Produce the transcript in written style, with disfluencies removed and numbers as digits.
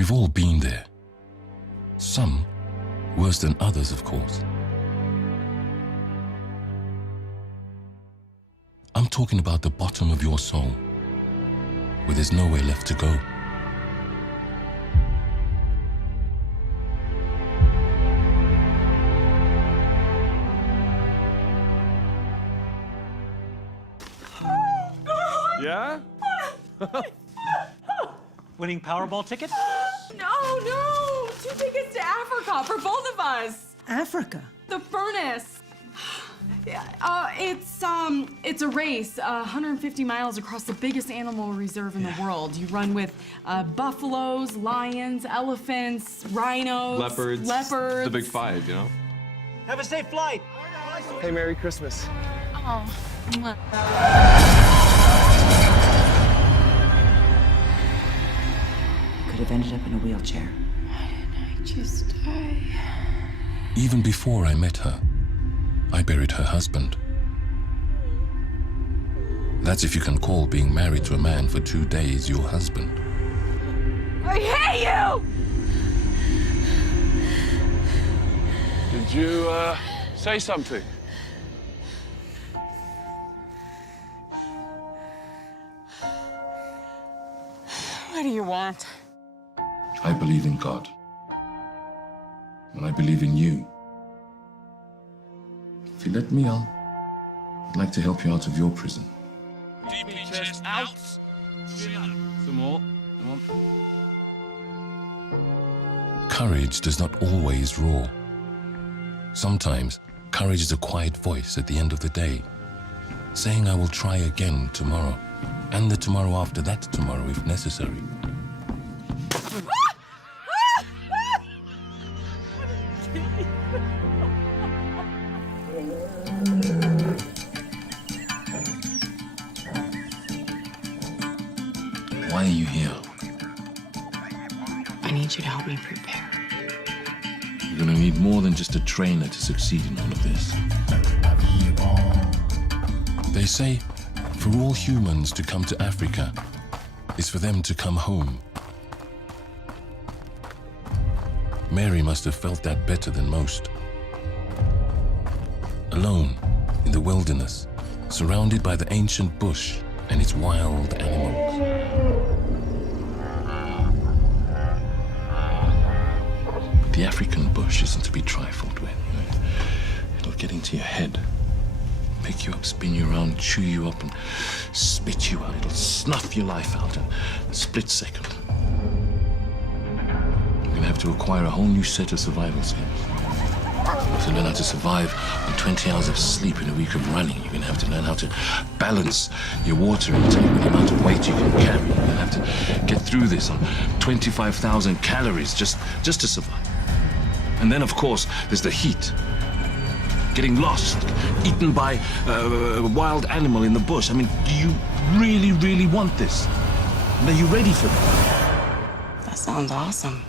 We've all been there. Some worse than others, of course. I'm talking about the bottom of your soul, where there's nowhere left to go. Yeah? Winning Powerball ticket? No, 2 tickets to Africa for both of us. Africa? The furnace. It's a race, 150 miles across the biggest animal reserve in the world. You run with buffaloes, lions, elephants, rhinos, Leopards. The big five, you know? Have a safe flight. Hey, Merry Christmas. Oh. Could have ended up in a wheelchair. Why didn't I just die? Even before I met her, I buried her husband. That's if you can call being married to a man for 2 days your husband. I hate you! Did you, say something? What do you want? I believe in God. And I believe in you. If you let me on, I'd like to help you out of your prison. Deep chest out. Some more. Come on. Courage does not always roar. Sometimes, courage is a quiet voice at the end of the day, saying I will try again tomorrow, and the tomorrow after that tomorrow if necessary. Why are you here? I need you to help me prepare. You're gonna need more than just a trainer to succeed in all of this. They say, for all humans to come to Africa is for them to come home. Mary must have felt that better than most. Alone in the wilderness, surrounded by the ancient bush and its wild animals. The African bush isn't to be trifled with. It'll get into your head, pick you up, spin you around, chew you up, and spit you out. It'll snuff your life out in a split second. You're gonna have to acquire a whole new set of survival skills. You have to learn how to survive on 20 hours of sleep in a week of running. You're gonna have to learn how to balance your water intake with the amount of weight you can carry. You're gonna have to get through this on 25,000 calories just to survive. And then, of course, there's the heat. Getting lost, eaten by a wild animal in the bush. I mean, do you really, really want this? And are you ready for that? That sounds awesome.